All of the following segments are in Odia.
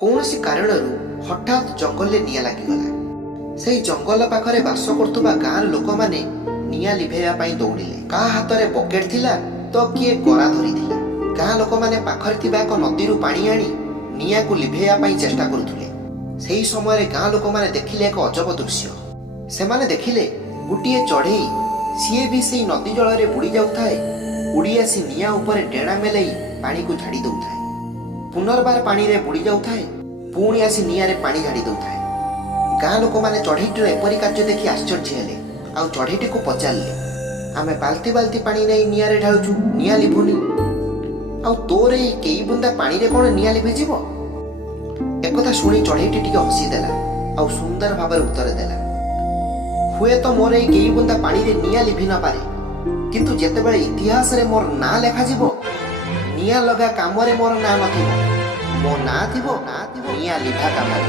କୌଣସି କାରଣରୁ ହଠାତ୍ ଜଙ୍ଗଲରେ ନିଆଁ ଲାଗିଗଲା। ସେହି ଜଙ୍ଗଲ ପାଖରେ ବାସ କରୁଥିବା ଗାଁର ଲୋକମାନେ ନିଆଁ ଲିଭେଇବା ପାଇଁ ଦୌଡ଼ିଲେ। କାହା ହାତରେ ବକେଟ ଥିଲା ତ କିଏ ଗରା ଧରିଥିଲା। ଗାଁ ଲୋକମାନେ ପାଖରେ ଥିବା ଏକ ନଦୀରୁ ପାଣି ଆଣି ନିଆଁକୁ ଲିଭେଇବା ପାଇଁ ଚେଷ୍ଟା କରୁଥିଲେ। ସେହି ସମୟରେ ଗାଁ ଲୋକମାନେ ଦେଖିଲେ ଏକ ଅଜବ ଦୃଶ୍ୟ। ସେମାନେ ଦେଖିଲେ ଗୋଟିଏ ଚଢ଼େଇ, ସିଏ ବି ସେହି ନଦୀ ଜଳରେ ବୁଡ଼ି ଯାଉଥାଏ, ଉଡ଼ି ଆସି ନିଆଁ ଉପରେ ଡେଣା ମେଲେଇ ପାଣିକୁ ଝାଡ଼ି ଦେଉଥାଏ। ପୁନର୍ବାର ପାଣିରେ ବୁଡ଼ି ଯାଉଥାଏ, ପୁଣି ଆସି ନିଆଁରେ ପାଣି ଝାଡ଼ି ଦେଉଥାଏ। ଗାଁ ଲୋକମାନେ ଚଢ଼େଇଟିର ଏପରି କାର୍ଯ୍ୟ ଦେଖି ଆଶ୍ଚର୍ଯ୍ୟ ହେଲେ, ଆଉ ଚଢ଼େଇଟିକୁ ପଚାରିଲେ, ଆମେ ବାଲ୍ଟି ବାଲ୍ଟି ପାଣି ନେଇ ନିଆଁରେ ଢାଳୁଛୁ, ନିଆଁ ଲିଭୁନି, ଆଉ ତୋର ଏଇ କେଇ ବୁନ୍ଦା ପାଣିରେ କ'ଣ ନିଆଁ ଲିଭିଯିବ? ଏକଥା ଶୁଣି ଚଢ଼େଇଟି ଟିକେ ହସିଦେଲା, ଆଉ ସୁନ୍ଦର ଭାବରେ ଉତ୍ତର ଦେଲା, ହୁଏତ ମୋର ଏଇ କେଇ ବୁନ୍ଦା ପାଣିରେ ନିଆଁ ଲିଭି ନପାରେ, କିନ୍ତୁ ଯେତେବେଳେ ଇତିହାସରେ ମୋର ନାଁ ଲେଖାଯିବ, ନିଆଁ ଲଗା କାମରେ ମୋର ନାଁ ନଥିବ, ମୋ ନାଁ ଥିବ ନିଆଁ ଲିଭା କାମରେ।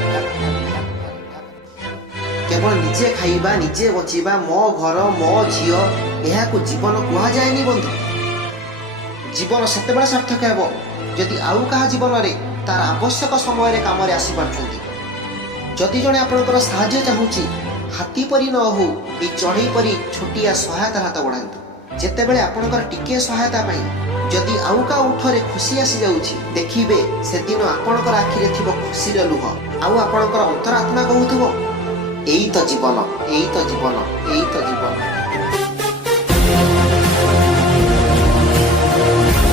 କେବଳ ନିଜେ ଖାଇବା, ନିଜେ ବଞ୍ଚିବା, ମୋ ଘର, ମୋ ଝିଅ, ଏହାକୁ ଜୀବନ କୁହାଯାଏନି ବନ୍ଧୁ। ଜୀବନ ସେତେବେଳେ ସାର୍ଥକ ହେବ ଯଦି ଆଉ କାହା ଜୀବନରେ ତାର ଆବଶ୍ୟକ ସମୟରେ କାମରେ ଆସିପାରୁଛନ୍ତି। ଯଦି ଜଣେ ଆପଣଙ୍କର ସାହାଯ୍ୟ ଚାହୁଁଛି, ହାତୀ ପରି ନ ହଉ, ଏଇ ଚଢ଼େଇ ପରି ଛୋଟିଆ ସହାୟତାର ହାତ ବଢ଼ାନ୍ତୁ। ଯେତେବେଳେ ଆପଣଙ୍କର ଟିକିଏ ସହାୟତା ପାଇଁ ଯଦି ଆଉ କାହା ଓଠରେ ଖୁସି ଆସିଯାଉଛି, ଦେଖିବେ ସେଦିନ ଆପଣଙ୍କର ଆଖିରେ ଥିବ ଖୁସିର ଲୁହ, ଆଉ ଆପଣଙ୍କର ଅନ୍ତରାତ୍ମା କହୁଥିବ, ଏଇ ତ ଜୀବନ, ଏଇ ତ ଜୀବନ, ଏଇ ତ ଜୀବନ।